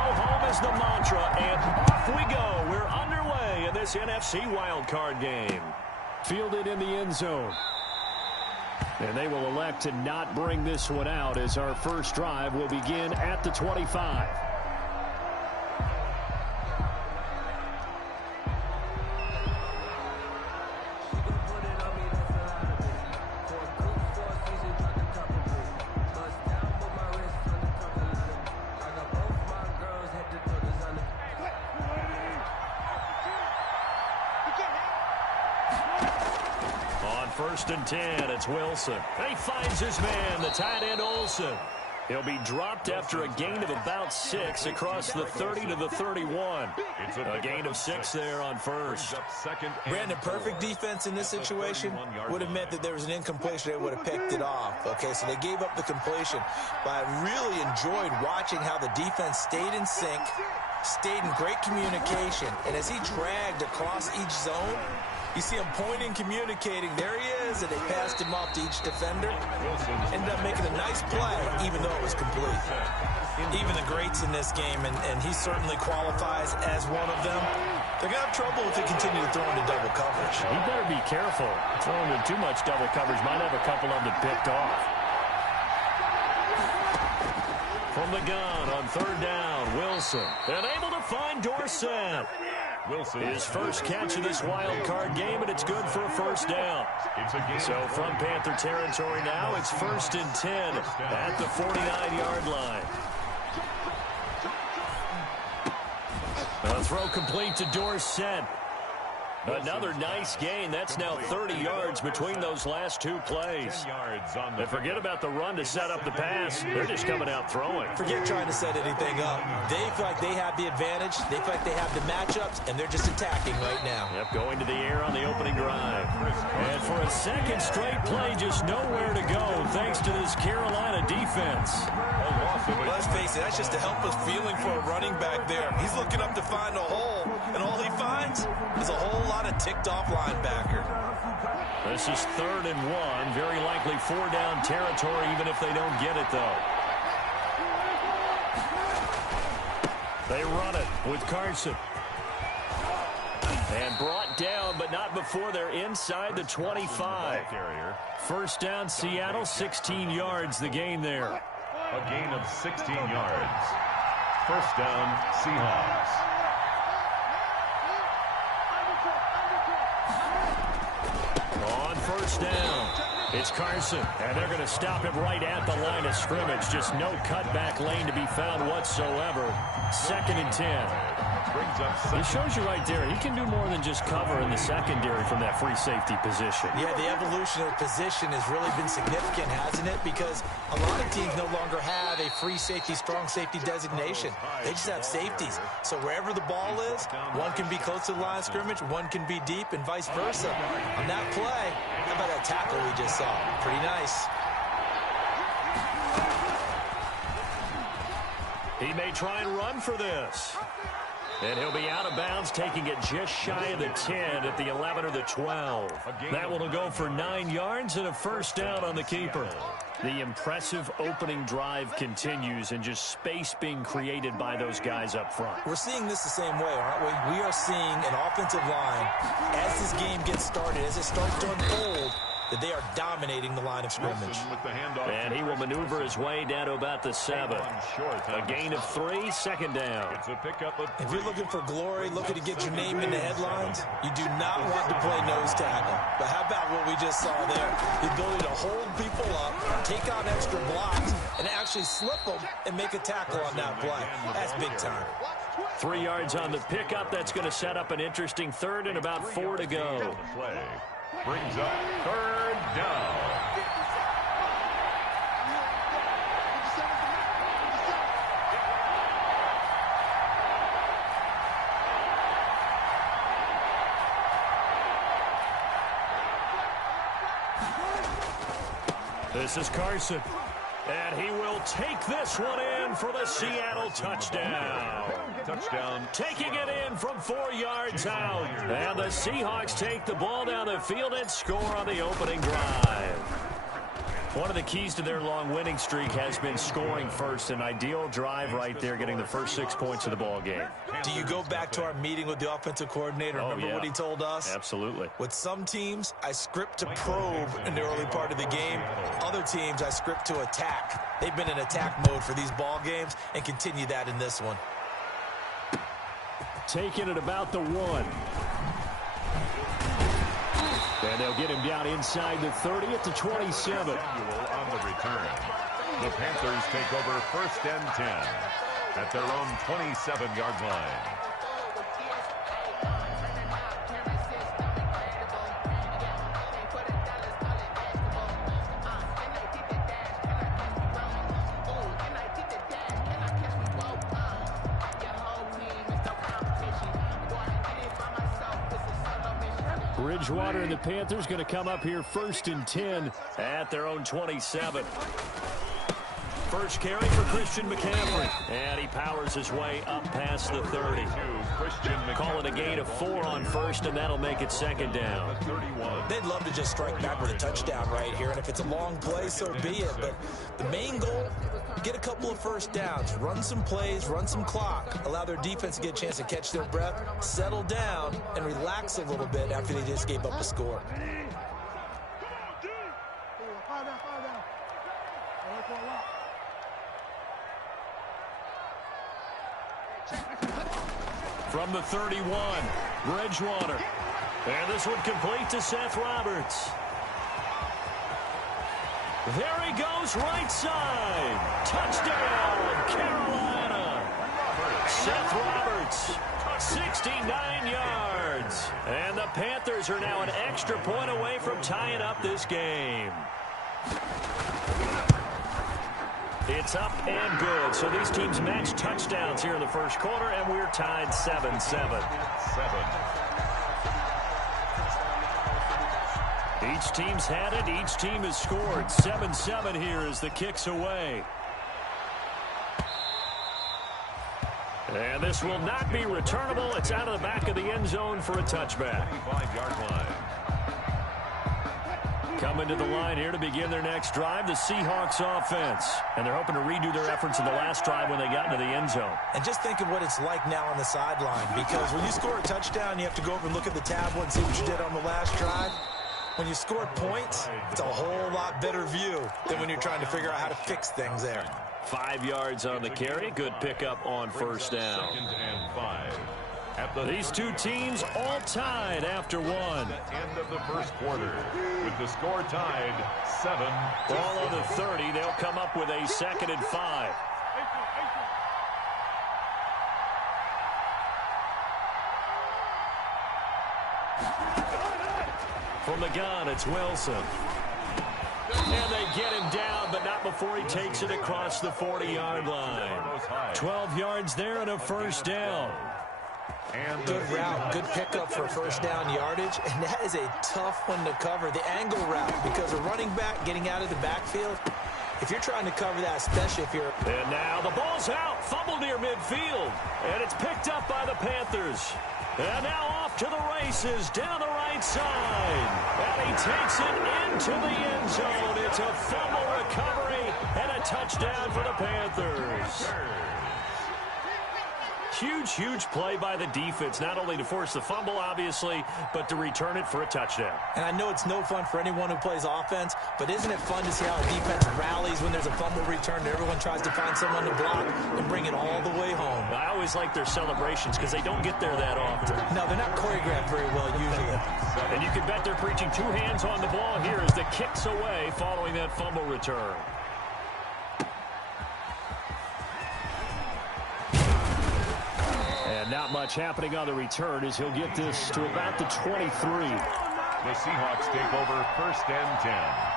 home is the mantra, and off we go. We're underway in this NFC wildcard game. Fielded in the end zone. And they will elect to not bring this one out as our first drive will begin at the 25. First and 10, it's Wilson. He finds his man, the tight end Olsen. He'll be dropped after a gain of about 6 across the 30 to the 31. A gain of 6 there on first. Brandon, perfect defense in this situation would have meant that there was an incompletion. They would have picked it off. Okay, so they gave up the completion. But I really enjoyed watching how the defense stayed in sync, stayed in great communication. And as he dragged across each zone, you see him pointing, communicating. There he is, and they passed him off to each defender. Ended up making a nice play, even though it was complete. Even the greats in this game, and he certainly qualifies as one of them. They're going to have trouble if they continue to throw into double coverage. He better be careful. Throwing in too much double coverage might have a couple of them picked off. From the gun on third down, Wilson. And able to find Dorsett. His first catch of this wild card game, and it's good for a first down. So from Panther territory now, it's first and 10 at the 49-yard line. A throw complete to Dorsett. Another nice gain. That's now 30 yards between those last two plays. And forget about the run to set up the pass. They're just coming out throwing. Forget trying to set anything up. They feel like they have the advantage. They feel like they have the matchups, and they're just attacking right now. Yep, going to the air on the opening drive. And for a second straight play, just nowhere to go thanks to this Carolina defense. Let's face it, that's just a helpless feeling for a running back there. He's looking up to find a hole, and all he finds is a whole lot of ticked-off linebacker. This is 3rd and 1. Very likely 4-down territory, even if they don't get it, though. They run it with Carson. And brought down, but not before they're inside the 25. First down, Seattle, 16 yards, the gain there. A gain of 16 yards. First down, Seahawks. On first down, it's Carson, and they're going to stop him right at the line of scrimmage. Just no cutback lane to be found whatsoever. 2nd and 10. It shows you right there, he can do more than just cover in the secondary from that free safety position. Yeah, the evolution of position has really been significant, hasn't it? Because a lot of teams no longer have a free safety, strong safety designation. They just have safeties. So wherever the ball is, one can be close to the line of scrimmage, one can be deep, and vice versa. On that play, how about that tackle we just saw? Pretty nice. He may try and run for this. And he'll be out of bounds, taking it just shy of the 10 at the 11 or the 12. That one will go for 9 yards and a first down on the keeper. The impressive opening drive continues, and just space being created by those guys up front. We're seeing this the same way, aren't we? We are seeing an offensive line, as this game gets started, as it starts to unfold, that they are dominating the line of scrimmage. And he will maneuver his way down to about the 7. A gain of 3, second down. If you're looking for glory, looking to get your name in the headlines, you do not want to play nose tackle. But how about what we just saw there? The ability to hold people up, take out extra blocks, and actually slip them and make a tackle on that play. That's big time. 3 yards on the pickup. That's going to set up an interesting 3rd and about 4 to go. Brings up 3rd down. This is Carson. And he will take this one in for the Seattle touchdown. Taking it in from 4 yards out. And the Seahawks take the ball down the field and score on the opening drive. One of the keys to their long winning streak has been scoring first. An ideal drive right there, getting the first 6 points of the ball game. Do you go back to our meeting with the offensive coordinator? Remember what he told us? Absolutely. With some teams, I script to probe in the early part of the game. Other teams, I script to attack. They've been in attack mode for these ball games and continue that in this one. Taking it about the 1. And they'll get him down inside the 30 at the 27. On the return, the Panthers take over 1st and 10 at their own 27-yard line. Bridgewater and the Panthers going to come up here 1st and 10 at their own 27. First carry for Christian McCaffrey. And he powers his way up past the 30. Call it a gain of 4 on first, and that'll make it 2nd down. They'd love to just strike back with a touchdown right here, and if it's a long play, so be it. But the main goal, get a couple of first downs, run some plays, run some clock, allow their defense to get a chance to catch their breath, settle down, and relax a little bit after they just gave up a score. From the 31, Bridgewater. And this one complete to Seth Roberts. There he goes, right side. Touchdown, Carolina. Seth Roberts, 69 yards. And the Panthers are now an extra point away from tying up this game. It's up and good. So these teams match touchdowns here in the first quarter, and we're tied 7-7. Each team's had it. Each team has scored. 7-7 here as the kick's away. And this will not be returnable. It's out of the back of the end zone for a touchback. 25-yard line. Coming to the line here to begin their next drive, the Seahawks offense. And they're hoping to redo their efforts in the last drive when they got into the end zone. And just think of what it's like now on the sideline, because when you score a touchdown, you have to go over and look at the tablet and see what you did on the last drive. When you score points, it's a whole lot better view than when you're trying to figure out how to fix things there. 5 yards on the carry. Good pickup on first down. 2nd and 5. These two teams all tied after one. End of the first quarter with the score tied 7-7. Ball on the 30. They'll come up with a 2nd and 5. From the gun, it's Wilson. And they get him down, but not before he takes it across the 40-yard line. 12 yards there and a first down. And good route, good pickup for first down yardage, and that is a tough one to cover, the angle route, because a running back getting out of the backfield, if you're trying to cover that, especially if you're... And now the ball's out, fumble near midfield, and it's picked up by the Panthers. And now off to the races, down the right side, and he takes it into the end zone. It's a fumble recovery and a touchdown for the Panthers. Huge, huge play by the defense, not only to force the fumble, obviously, but to return it for a touchdown. And I know it's no fun for anyone who plays offense, but isn't it fun to see how a defense rallies when there's a fumble return and everyone tries to find someone to block and bring it all the way home? I always like their celebrations because they don't get there that often. No, they're not choreographed very well usually. And you can bet they're preaching two hands on the ball here as the kick's away following that fumble return. And not much happening on the return as he'll get this to about the 23. The Seahawks take over 1st and 10.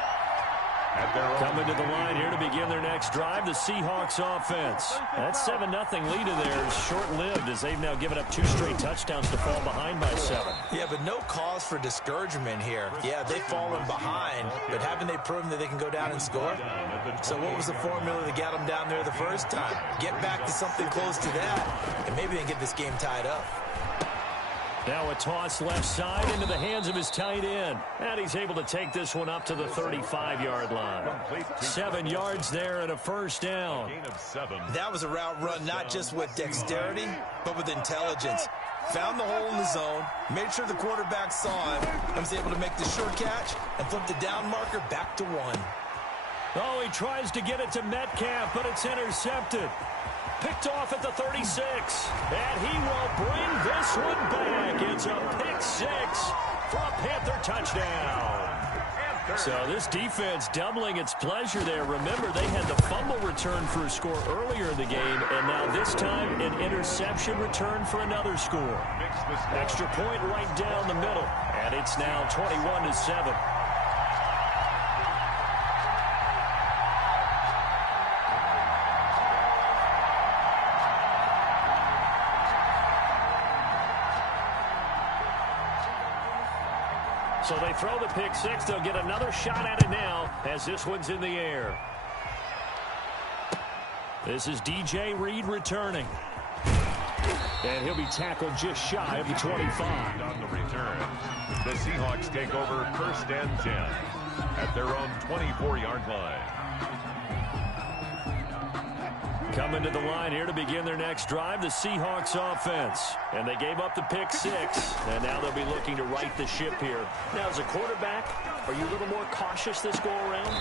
Coming to the line here to begin their next drive, the Seahawks offense. That 7-0 lead of theirs is short-lived as they've now given up 2 straight touchdowns to fall behind by 7. Yeah, but no cause for discouragement here. Yeah, they've fallen behind, but haven't they proven that they can go down and score? So what was the formula that got them down there the first time? Get back to something close to that, and maybe they can get this game tied up. Now a toss left side into the hands of his tight end. And he's able to take this one up to the 35-yard line. 7 yards there and a first down. That was a route run not just with dexterity, but with intelligence. Found the hole in the zone, made sure the quarterback saw him, and was able to make the short catch and flip the down marker back to 1. Oh, he tries to get it to Metcalf, but it's intercepted. Picked off at the 36, and he will bring this one back. It's a pick 6 for a Panther touchdown. So this defense doubling its pleasure there. Remember, they had the fumble return for a score earlier in the game, and now this time an interception return for another score. Extra point right down the middle, and it's now 21-7. So they throw the pick 6. They'll get another shot at it now as this one's in the air. This is DJ Reed returning. And he'll be tackled just shy of the 25. On the return, the Seahawks take over first and 10 at their own 24-yard line. Coming to the line here to begin their next drive, the Seahawks offense. And they gave up the pick 6, and now they'll be looking to right the ship here. Now, as a quarterback, are you a little more cautious this go-around?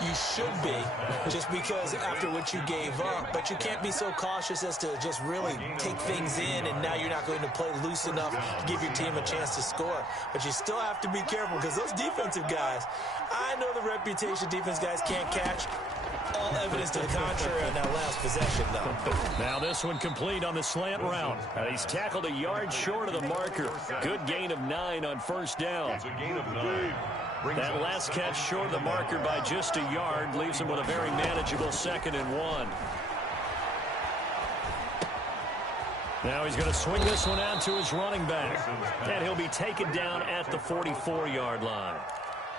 You should be, just because after what you gave up. But you can't be so cautious as to just really take things in, and now you're not going to play loose enough to give your team a chance to score. But you still have to be careful, because those defensive guys, I know the reputation defense guys can't catch. All evidence to the contrary on that last possession, though. Now this one complete on the slant route. And he's tackled a yard short of the marker. Good gain of 9 on first down. It's a gain of 9. That last catch short of the marker by just a yard leaves him with a very manageable 2nd and 1. Now he's going to swing this one out to his running back. And he'll be taken down at the 44-yard line.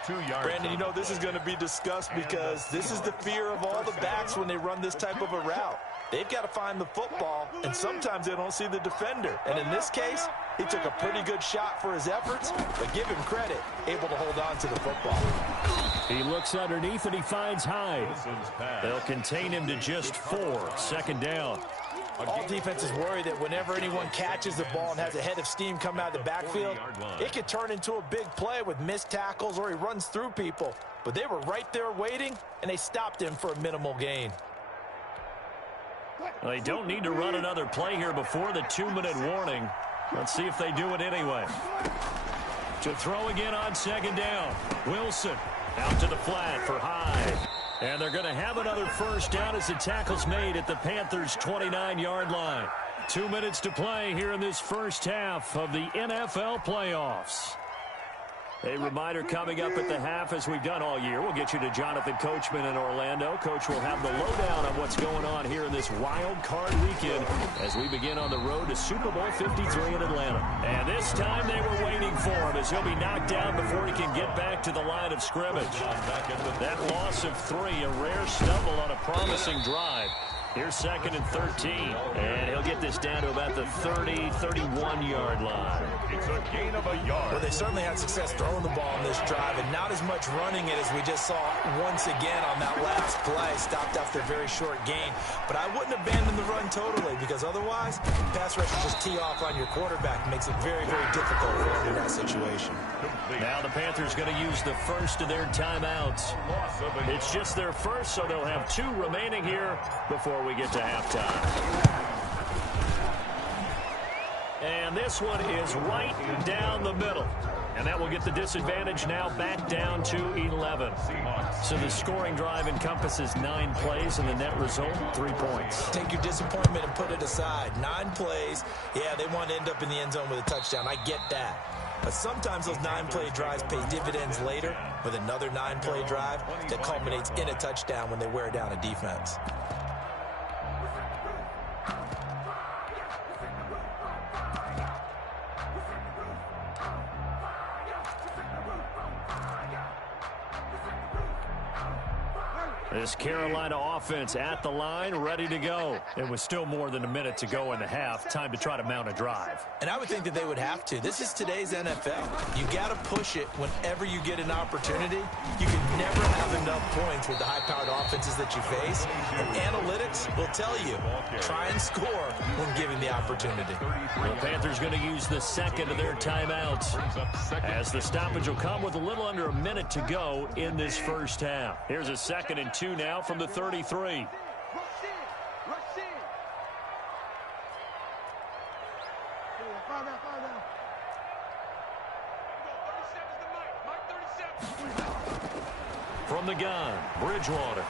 2 yards. Brandon, you know this is going to be discussed because this is the fear of all the backs when they run this type of a route. They've got to find the football, and sometimes they don't see the defender. And in this case, he took a pretty good shot for his efforts, but give him credit, able to hold on to the football. He looks underneath and he finds Hyde. They'll contain him to just 4. 2nd down. All defenses worry that whenever anyone catches the ball and has a head of steam come out of the backfield, it could turn into a big play with missed tackles or he runs through people. But they were right there waiting, and they stopped him for a minimal gain. Well, they don't need to run another play here before the 2-minute warning. Let's see if they do it anyway. To throw again on 2nd down. Wilson out to the flat for Hyde. And they're going to have another first down as the tackle's made at the Panthers' 29-yard line. 2 minutes to play here in this first half of the NFL playoffs. A reminder coming up at the half, as we've done all year. We'll get you to Jonathan Coachman in Orlando. Coach will have the lowdown on what's going on here in this wild card weekend as we begin on the road to Super Bowl 53 in Atlanta. And this time they were waiting for him as he'll be knocked down before he can get back to the line of scrimmage. That loss of 3, a rare stumble on a promising drive. Here's 2nd and 13, and he'll get this down to about the 30, 31-yard line. It's a gain of a yard. Well, they certainly had success throwing the ball on this drive, and not as much running it as we just saw once again on that last play. Stopped after a very short gain. But I wouldn't abandon the run totally, because otherwise, pass rush will just tee off on your quarterback. It makes it very, very difficult for him in that situation. Now the Panthers going to use the first of their timeouts. It's just their first, so they'll have 2 remaining here before we get to halftime. And this one is right down the middle. And that will get the disadvantage now back down to 11. So the scoring drive encompasses 9 plays, and the net result, 3 points. Take your disappointment and put it aside. 9 plays. Yeah, they want to end up in the end zone with a touchdown. I get that. But sometimes those 9-play drives pay dividends later with another 9-play drive that culminates in a touchdown when they wear down a defense. This Carolina offense at the line, ready to go. It was still more than a minute to go in the half. Time to try to mount a drive. And I would think that they would have to. This is today's NFL. You got to push it whenever you get an opportunity. You can never have enough points with the high-powered offenses that you face. And analytics will tell you, try and score when given the opportunity. The Panthers going to use the second of their timeouts, as the stoppage will come with a little under a minute to go in this first half. Here's a 2nd and 2 now from the 33. From the gun, Bridgewater.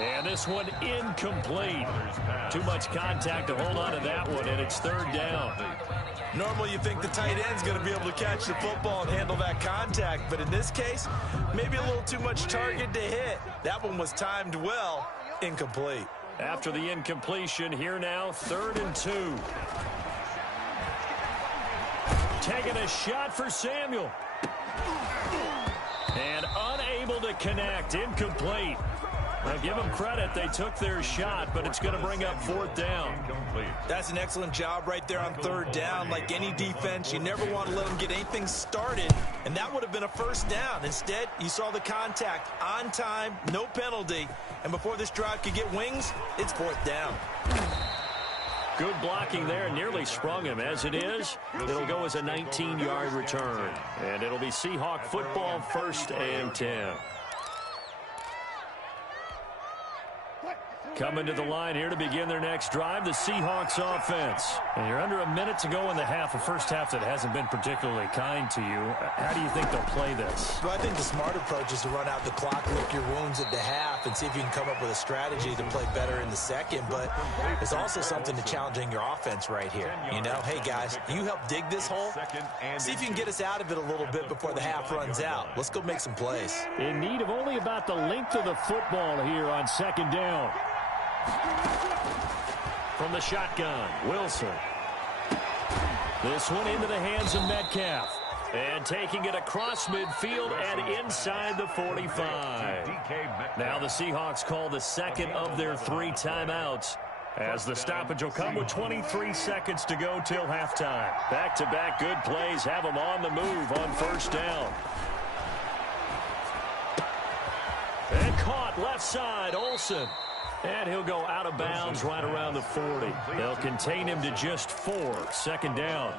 And this one incomplete. Too much contact to hold on to that one, and it's 3rd down. Normally you think the tight end's going to be able to catch the football and handle that contact, but in this case, maybe a little too much target to hit. That one was timed well, incomplete. After the incompletion, here now, 3rd and 2. Taking a shot for Samuel. And unable to connect, incomplete. Now, give them credit. They took their shot, but it's going to bring up 4th down. That's an excellent job right there on 3rd down. Like any defense, you never want to let them get anything started, and that would have been a 1st down. Instead, you saw the contact on time, no penalty, and before this drive could get wings, it's 4th down. Good blocking there, nearly sprung him. As it is, it'll go as a 19-yard return, and it'll be Seahawk football, 1st and 10. Coming to the line here to begin their next drive, the Seahawks offense. And you're under a minute to go in the half, a first half that hasn't been particularly kind to you. How do you think they'll play this? Well, I think the smart approach is to run out the clock, lick your wounds at the half, and see if you can come up with a strategy to play better in the second. But there's also something to challenging your offense right here. You know, hey, guys, you help dig this hole. See if you can get us out of it a little bit before the half runs out. Let's go make some plays. In need of only about the length of the football here on 2nd down. From the shotgun, Wilson. This one into the hands of Metcalf. And taking it across midfield and inside the 45. Now the Seahawks call the 2nd of their 3 timeouts, as the stoppage will come with 23 seconds to go till halftime. Back-to-back good plays have them on the move on 1st down. And caught left side, Olsen. And he'll go out of bounds right around the 40. They'll contain him to just 4. 2nd down.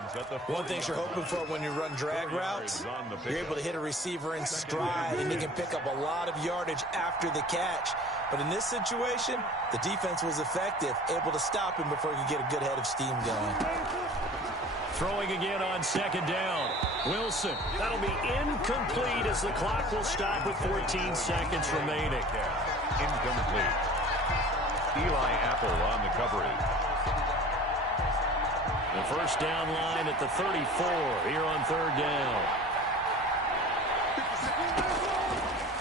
One thing you're hoping for when you run drag routes, you're able to hit a receiver in stride, and you can pick up a lot of yardage after the catch. But in this situation, the defense was effective, able to stop him before he could get a good head of steam going. Throwing again on 2nd down. Wilson. That'll be incomplete as the clock will stop with 14 seconds remaining. Incomplete. Eli Apple on the coverage. The 1st down line at the 34 here on 3rd down.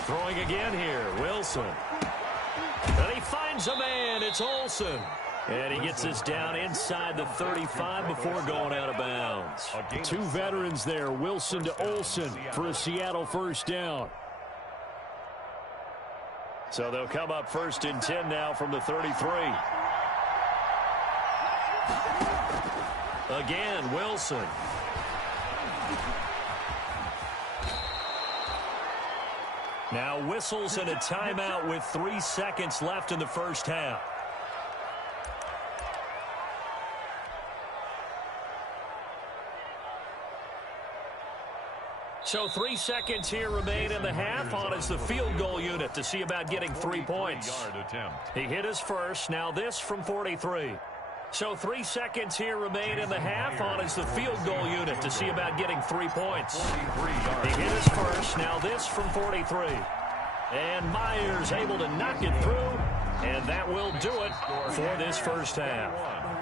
Throwing again here, Wilson. And he finds a man. It's Olsen. And he gets this down inside the 35 before going out of bounds. 2 veterans there, Wilson to Olsen for a Seattle 1st down. So they'll come up 1st and 10 now from the 33. Again, Wilson. Now whistles and a timeout with 3 seconds left in the first half. So 3 seconds here remain in the half. On is the field goal unit to see about getting 3 points. He hit his first. Now this from 43. So 3 seconds here remain in the half. On is the field goal unit to see about getting 3 points. He hit his first. Now this from 43. And Myers able to knock it through. And that will do it for this first half.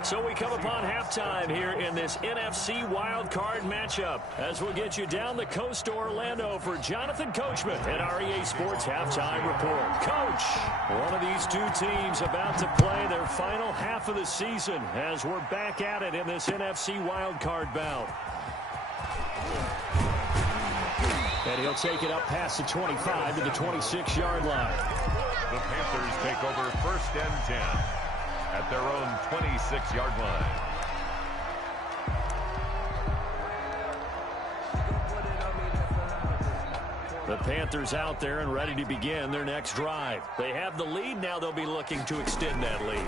So we come upon halftime here in this NFC wildcard matchup, as we'll get you down the coast to Orlando for Jonathan Coachman at our EA Sports Halftime Report. Coach, one of these 2 teams about to play their final half of the season as we're back at it in this NFC wildcard bout. And he'll take it up past the 25 to the 26-yard line. The Panthers take over 1st and 10 at their own 26-yard line. The Panthers out there and ready to begin their next drive. They have the lead now. They'll be looking to extend that lead.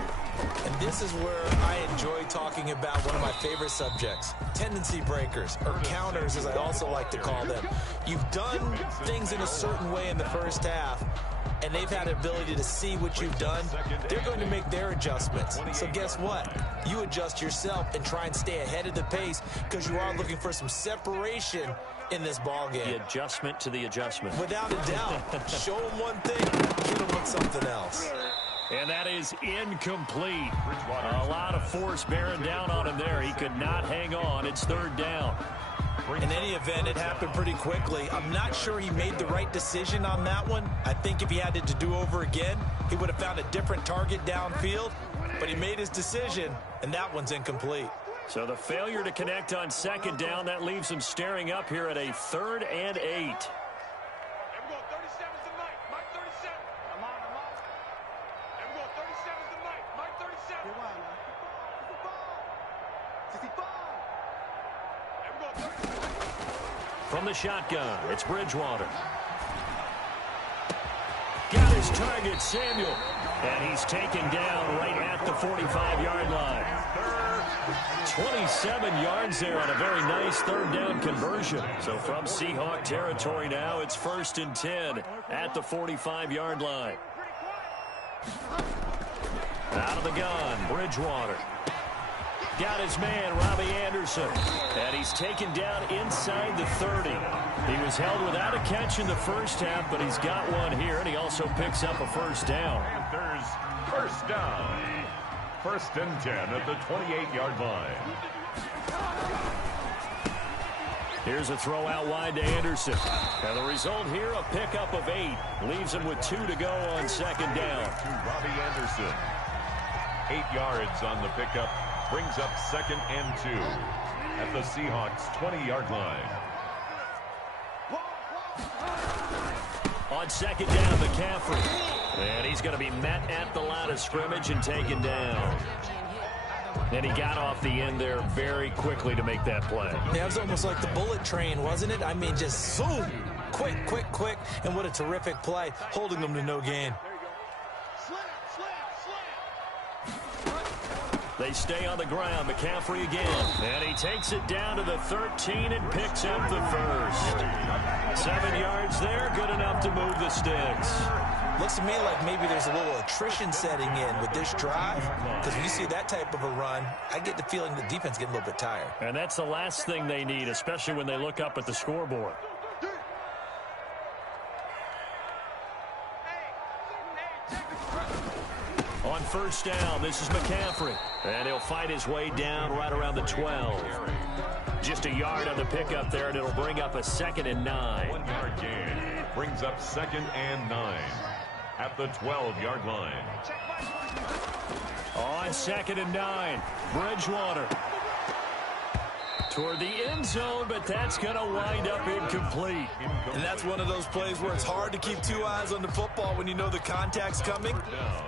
And this is where I enjoy talking about one of my favorite subjects, tendency breakers, or counters as I also like to call them. You've done things in a certain way in the first half, and they've had the ability to see what you've done. They're going to make their adjustments. So guess what? You adjust yourself and try and stay ahead of the pace because you are looking for some separation in this ball game. The adjustment to the adjustment. Without a doubt. Show them one thing, hit them with something else. And that is incomplete. A lot of force bearing down on him there. He could not hang on. It's 3rd down. In any event, it happened pretty quickly. I'm not sure he made the right decision on that one. I think if he had it to do over again, he would have found a different target downfield. But he made his decision, and that one's incomplete. So the failure to connect on 2nd down, that leaves him staring up here at a 3rd and 8. From the shotgun, it's Bridgewater. Got his target, Samuel. And he's taken down right at the 45-yard line. 27 yards there on a very nice 3rd down conversion. So from Seahawk territory now, it's 1st and 10 at the 45-yard line. Out of the gun, Bridgewater. Got his man, Robbie Anderson. And he's taken down inside the 30. He was held without a catch in the first half, but he's got one here, and he also picks up a 1st down. Panthers 1st down. 1st and 10 at the 28-yard line. Here's a throw out wide to Anderson. And the result here, a pickup of 8. Leaves him with 2 to go on 2nd down. To Robbie Anderson. 8 yards on the pickup. Brings up 2nd and 2 at the Seahawks 20-yard line. On 2nd down, McCaffrey. And he's going to be met at the line of scrimmage and taken down. And he got off the end there very quickly to make that play. Yeah, it was almost like the bullet train, wasn't it? I mean, just zoom. Quick, quick, quick. And what a terrific play, holding them to no gain. They stay on the ground. McCaffrey again. And he takes it down to the 13 and picks up the 1st. 7 yards there. Good enough to move the sticks. Looks to me like maybe there's a little attrition setting in with this drive. Because when you see that type of a run, I get the feeling the defense getting a little bit tired. And that's the last thing they need, especially when they look up at the scoreboard. On 1st down, this is McCaffrey. And he'll fight his way down right around the 12. Just a yard on the pickup there, and it'll bring up a 2nd and 9. 1-yard gain. Brings up 2nd and 9 at the 12-yard line. On 2nd and 9, Bridgewater. Toward the end zone, but that's going to wind up incomplete. And that's one of those plays where it's hard to keep 2 eyes on the football when you know the contact's coming,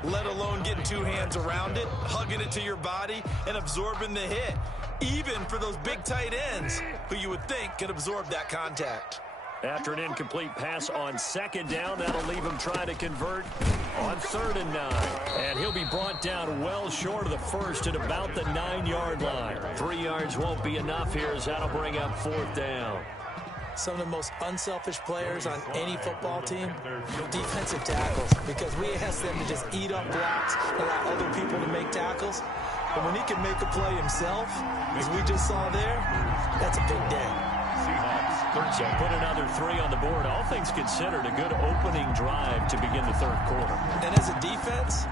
let alone getting 2 hands around it, hugging it to your body, and absorbing the hit. Even for those big tight ends who you would think could absorb that contact. After an incomplete pass on 2nd down, that'll leave him trying to convert on 3rd and 9. And he'll be brought down well short of the 1st at about the 9-yard line. 3 yards won't be enough here as that'll bring up 4th down. Some of the most unselfish players on any football team, defensive tackles, because we ask them to just eat up blocks, allow other people to make tackles. But when he can make a play himself, as we just saw there, that's a big day. So put another 3 on the board. All things considered, a good opening drive to begin the 3rd quarter. And as a defense,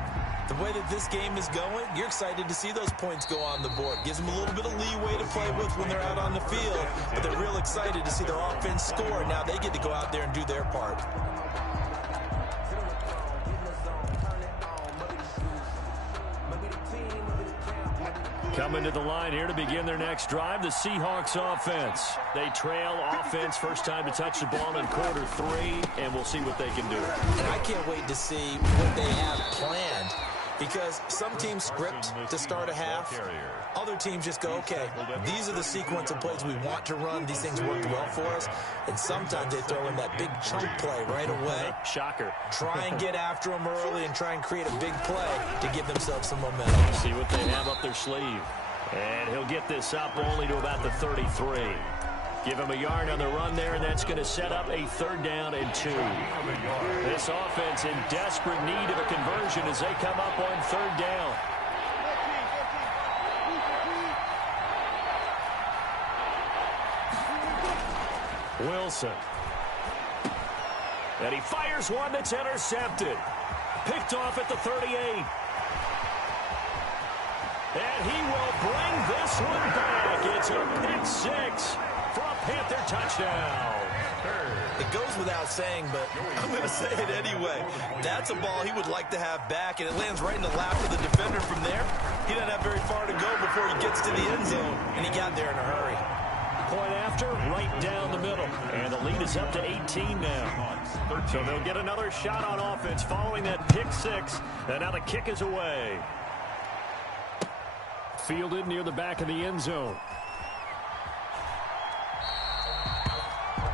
the way that this game is going, you're excited to see those points go on the board. Gives them a little bit of leeway to play with when they're out on the field, but they're real excited to see their offense score. Now they get to go out there and do their part. Coming to the line here to begin their next drive, the Seahawks offense. They trail offense, first time to touch the ball in quarter 3, and we'll see what they can do. And I can't wait to see what they have planned, because some teams script to start a half. Other teams just go, okay, these are the sequence of plays we want to run. These things work well for us. And sometimes they throw in that big chunk play right away. Shocker. Try and get after them early and try and create a big play to give themselves some momentum. See what they have up their sleeve. And he'll get this up only to about the 33. Give him a yard on the run there, and that's going to set up a 3rd down and 2. This offense in desperate need of a conversion as they come up on 3rd down. Wilson. And he fires one that's intercepted. Picked off at the 38. And he will bring this one back. It's a pick 6 for a Panther touchdown. It goes without saying, but I'm going to say it anyway. That's a ball he would like to have back, and it lands right in the lap of the defender from there. He doesn't have very far to go before he gets to the end zone, and he got there in a hurry. Point after, right down the middle. And the lead is up to 18 now. So they'll get another shot on offense following that pick 6. And now the kick is away. Fielded near the back of the end zone.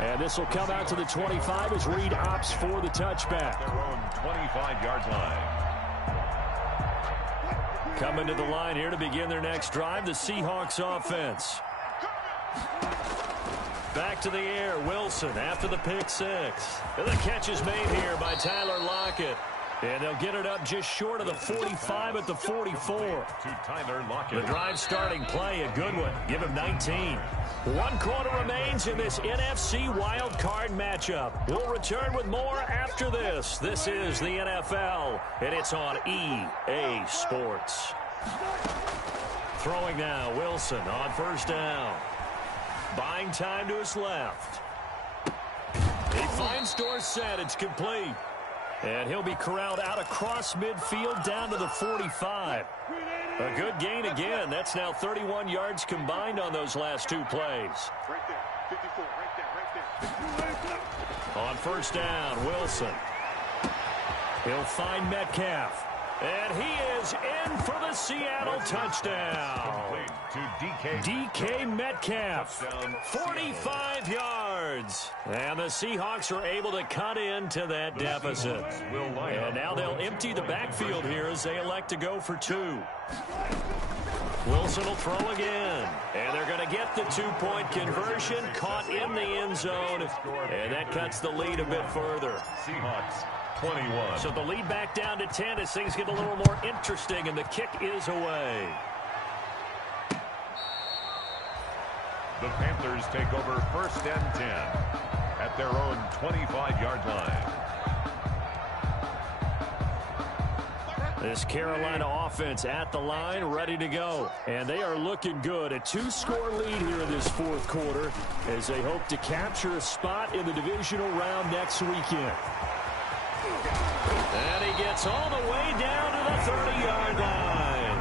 And this will come out to the 25 as Reed opts for the touchback. Their own 25-yard line. Coming to the line here to begin their next drive, the Seahawks offense. Back to the air, Wilson after the pick 6. And the catch is made here by Tyler Lockett. And they'll get it up just short of the 45 at the 44. To Tyler Lockett. The drive starting play, a good one. Give him 19. 1 quarter remains in this NFC wild card matchup. We'll return with more after this. This is the NFL, and it's on EA Sports. Throwing now, Wilson on 1st down. Buying time to his left. He finds Dorsett. It's complete. And he'll be corralled out across midfield down to the 45. A good gain again. That's now 31 yards combined on those last 2 plays. Right there. 54. Right there. On 1st down, Wilson. He'll find Metcalf. And he is in for the Seattle touchdown. To DK Metcalf, 45 yards. And the Seahawks are able to cut into that deficit. And now they'll empty the backfield here as they elect to go for 2. Wilson will throw again. And they're going to get the 2-point conversion, caught in the end zone. And that cuts the lead a bit further. Seahawks 21. So the lead back down to 10 as things get a little more interesting, and the kick is away. The Panthers take over 1st and 10 at their own 25-yard line. This Carolina offense at the line, ready to go. And they are looking good. A 2-score lead here in this 4th quarter as they hope to capture a spot in the divisional round next weekend. And he gets all the way down to the 30-yard line.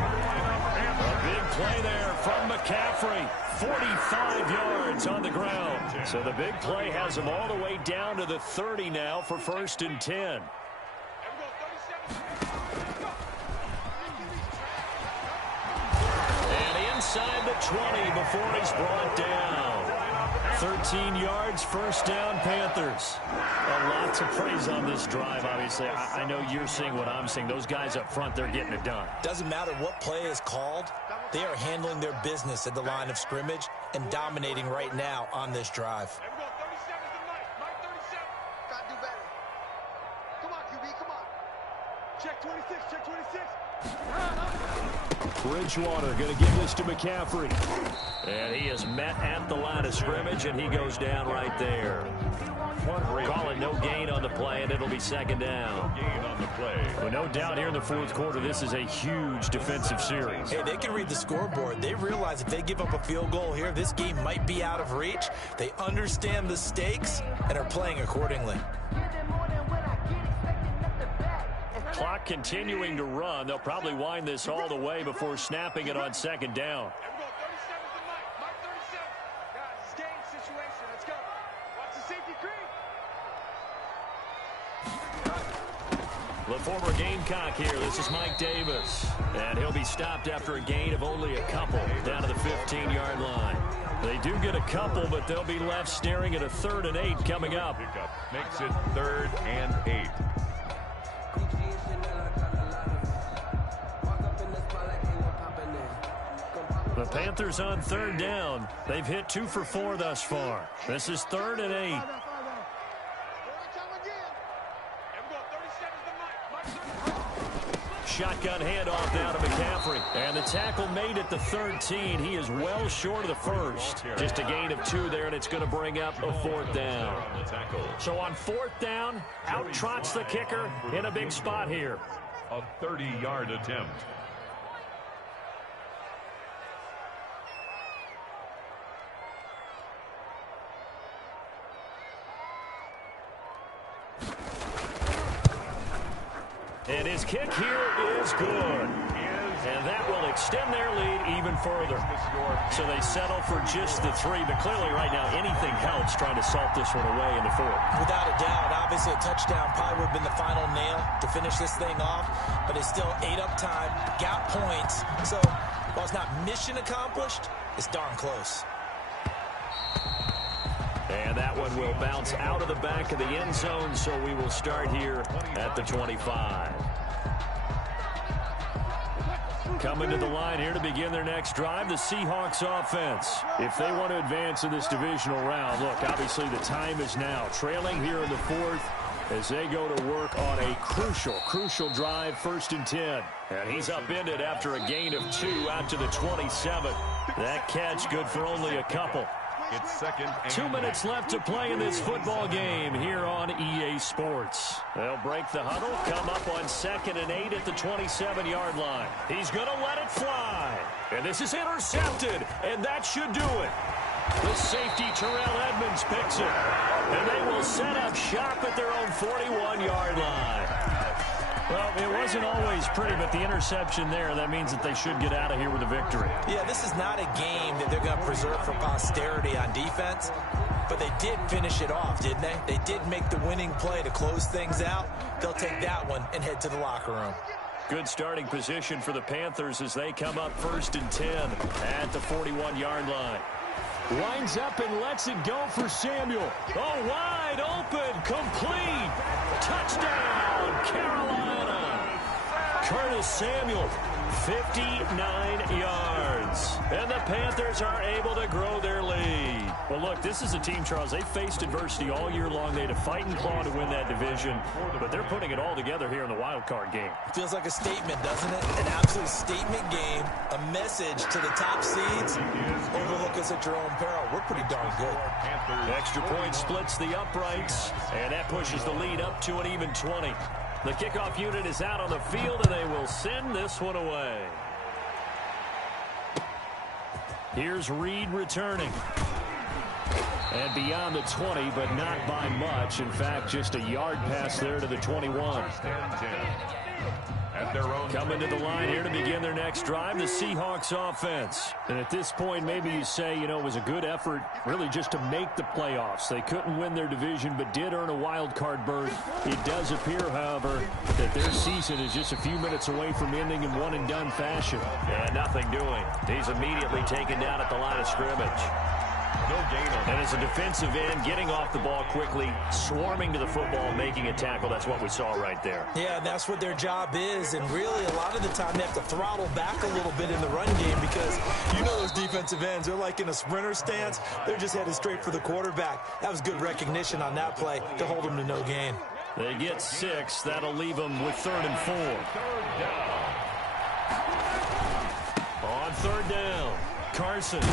A big play there from McCaffrey. 45 yards on the ground. So the big play has him all the way down to the 30 now for 1st and 10. And inside the 20 before he's brought down. 13 yards, 1st down, Panthers. Lots of praise on this drive, obviously. I know you're seeing what I'm seeing. Those guys up front, they're getting it done. Doesn't matter what play is called. They are handling their business at the line of scrimmage and dominating right now on this drive. Got to do better. Come on, QB, come on. Check 26, check 26. Bridgewater going to give this to McCaffrey. And he is met at the line of scrimmage, and he goes down right there. Call it no gain on the play, and it'll be 2nd down. No gain on the play. Well, no doubt here in the 4th quarter, this is a huge defensive series. Hey, they can read the scoreboard. They realize if they give up a field goal here, this game might be out of reach. They understand the stakes and are playing accordingly. clock continuing to run. They'll probably wind this all the way before snapping it on second down. The former Gamecock here. This is Mike Davis. And he'll be stopped after a gain of only a couple down to the 15-yard line. They do get a couple, but they'll be left staring at a 3rd and 8 coming up. Makes it 3rd and 8. The Panthers on 3rd down. They've hit 2 for 4 thus far. This is 3rd and 8. Shotgun handoff down to McCaffrey. And the tackle made at the 13. He is well short of the first. Just a gain of 2 there, and it's going to bring up a 4th down. So on 4th down, out trots the kicker in a big spot here. A 30-yard attempt. And his kick here is good. And that will extend their lead even further. So they settle for just the 3. But clearly right now, anything helps trying to salt this one away in the 4th. Without a doubt, obviously a touchdown probably would have been the final nail to finish this thing off. But it's still 8 up time, got points. So while it's not mission accomplished, it's darn close. And that one will bounce out of the back of the end zone, so we will start here at the 25. Coming to the line here to begin their next drive, the Seahawks offense. If they want to advance in this divisional round, look, obviously the time is now. Trailing here in the 4th as they go to work on a crucial drive, 1st and 10. And he's upended after a gain of 2 out to the 27. That catch good for only a couple. It's 2nd and 2 minutes left to play in this football game here on EA Sports. They'll break the huddle, come up on 2nd and 8 at the 27-yard line. He's going to let it fly. And this is intercepted, and that should do it. The safety, Terrell Edmonds, picks it. And they will set up shop at their own 41-yard line. Well, it wasn't always pretty, but the interception there, that means that they should get out of here with a victory. Yeah, this is not a game that they're going to preserve for posterity on defense, but they did finish it off, didn't they? They did make the winning play to close things out. They'll take that one and head to the locker room. Good starting position for the Panthers as they come up 1st and 10 at the 41-yard line. Winds up and lets it go for Samuel. Oh, wide open, complete. Touchdown, Carolina. Curtis Samuel, 59 yards. And the Panthers are able to grow their lead. Well, look, this is a team, Charles, they faced adversity all year long. They had to fight and claw to win that division, but they're putting it all together here in the wild card game. Feels like a statement, doesn't it? An absolute statement game, a message to the top seeds. Overlook us at your own peril. We're pretty darn good. Extra point splits the uprights, and that pushes the lead up to an even 20. The kickoff unit is out on the field, and they will send this one away. Here's Reed returning. And beyond the 20, but not by much. In fact, just a yard pass there to the 21. At their own coming to the line here to begin their next drive, the Seahawks offense. And at this point, maybe you say, you know, it was a good effort really just to make the playoffs. They couldn't win their division, but did earn a wild card berth. It does appear, however, that their season is just a few minutes away from ending in one-and-done fashion. And nothing doing. He's immediately taken down at the line of scrimmage. No gain on and as a defensive end, getting off the ball quickly, swarming to the football, making a tackle. That's what we saw right there. Yeah, that's what their job is. And really, a lot of the time, they have to throttle back a little bit in the run game because you know those defensive ends, they're like in a sprinter stance. They're just headed straight for the quarterback. That was good recognition on that play to hold them to no gain. They get 6. That'll leave them with 3rd and 4. On 3rd down, Carson.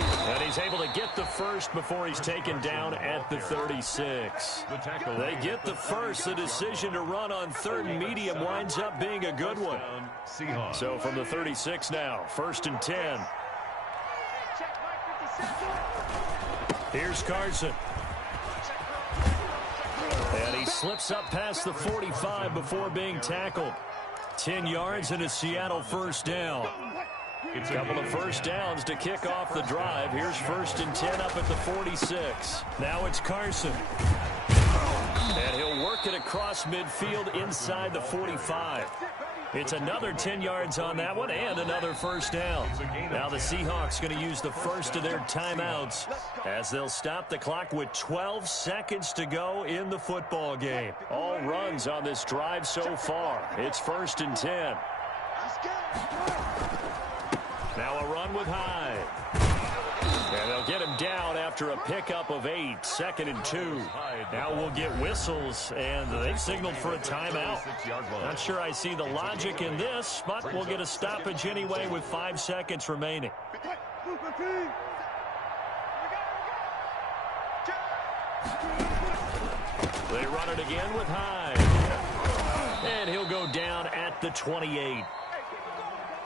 And he's able to get the first before he's taken down at the 36. They get the first. The decision to run on 3rd and medium winds up being a good one. So from the 36 now, 1st and 10. Here's Carson. And he slips up past the 45 before being tackled. 10 yards and a Seattle first down. A couple of first downs to kick off the drive. Here's 1st and 10 up at the 46. Now it's Carson. And he'll work it across midfield inside the 45. It's another 10 yards on that one and another first down. Now the Seahawks going to use the first of their timeouts as they'll stop the clock with 12 seconds to go in the football game. All runs on this drive so far. It's 1st and 10. Now a run with Hyde. And they'll get him down after a pickup of 8. 2nd and 2. Now we'll get whistles, and they've signaled for a timeout. Not sure I see the logic in this, but we'll get a stoppage anyway with 5 seconds remaining. They run it again with Hyde. And he'll go down at the 28.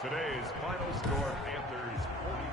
Today's final score, Panthers 40.